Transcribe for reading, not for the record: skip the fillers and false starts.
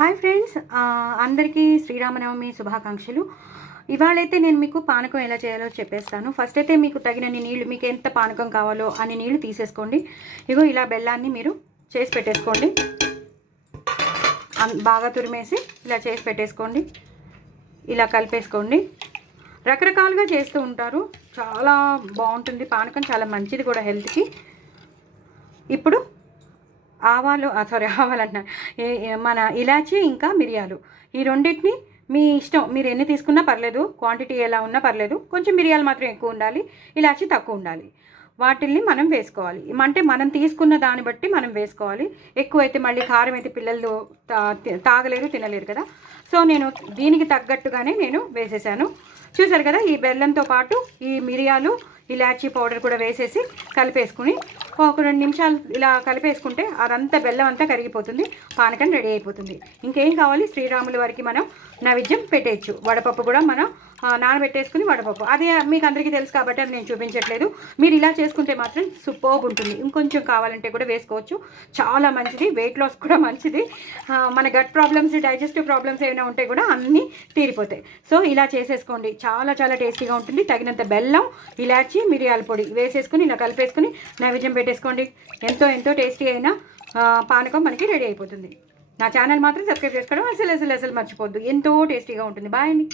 Hi friends, అందరికీ శ్రీరామనవమి శుభాకాంక్షలు. ఇవాళైతే నేను మీకు పానకం ఎలా చేయాలో చెప్పేస్తాను. ఫస్ట్ అయితే మీకు తగినన్ని నీళ్ళు, మీకు ఎంత పానకం కావాలో అన్ని నీళ్ళు తీసేసుకోండి. ఇగో ఇలా బెల్లాన్ని మీరు చేసి పెట్టేసుకోండి. బాగా తురిమేసి ఇలా చేసి పెట్టేసుకోండి. ఇలా కలిపేసుకోండి. రకరకాలుగా చేస్తూ ఉంటారు, చాలా బాగుంటుంది పానకం, చాలా మంచిది కూడా హెల్త్కి. ఇప్పుడు ఆవాలు అంటున్నా, మన ఇలాచీ ఇంకా మిరియాలు, ఈ రెండింటిని మీ ఇష్టం, మీరు ఎన్ని తీసుకున్నా పర్లేదు, క్వాంటిటీ ఎలా ఉన్నా పర్లేదు. కొంచెం మిరియాలు మాత్రం ఎక్కువ ఉండాలి, ఇలాచీ తక్కువ ఉండాలి. వాటిల్ని మనం వేసుకోవాలి. అంటే మనం తీసుకున్న దాన్ని బట్టి మనం వేసుకోవాలి. ఎక్కువైతే మళ్ళీ కారం అయితే పిల్లలు తాగలేరు, తినలేరు కదా. సో నేను దీనికి తగ్గట్టుగానే నేను వేసేసాను. చూసారు కదా, ఈ బెల్లంతో పాటు ఈ మిరియాలు, ఇలాచీ పౌడర్ కూడా వేసేసి కలిపేసుకుని ఒక 2 నిమిషాలు ఇలా కలిపేసుకుంటే అదంతా బెల్లం అంతా కరిగిపోతుంది, పానకం రెడీ అయిపోతుంది. ఇంకేం కావాలి, శ్రీరాముల వారికి మనం నైవేద్యం పెట్టేయచ్చు. వడపప్పు కూడా మనం నానబెట్టేసుకుని వడపప్పు, అది మీకు అందరికీ తెలుసు కాబట్టి అది నేను చూపించట్లేదు. మీరు ఇలా చేసుకుంటే మాత్రం సూపర్బ్ ఉంటుంది. ఇంకొంచెం కావాలంటే కూడా వేసుకోవచ్చు, చాలా మంచిది, వెయిట్ లాస్ కూడా మంచిది. మన గట్ ప్రాబ్లమ్స్, డైజెస్టివ్ ప్రాబ్లమ్స్ ఏమైనా ఉంటే కూడా అన్నీ తీరిపోతాయి. సో ఇలా చేసేసుకోండి, చాలా చాలా టేస్టీగా ఉంటుంది. తగినంత బెల్లం, ఇలాచి, మిరియాల పొడి వేసేసుకుని ఇలా కలిపేసుకుని నైవేద్యం పెట్టేసుకోండి. ఎంతో ఎంతో టేస్టీ అయిన పానకం మనకి రెడీ అయిపోతుంది. నా ఛానల్ మాత్రం సబ్స్క్రైబ్ చేసుకోవడం అసలు మర్చిపోద్దు. ఎంతో టేస్టీగా ఉంటుంది. బాయ్ అండి.